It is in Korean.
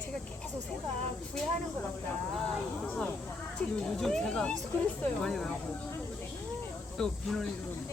제가 계속 새가 구애하는 것 같다. 요즘 배가 그랬어요. 많이 나고 또 비놀이 좀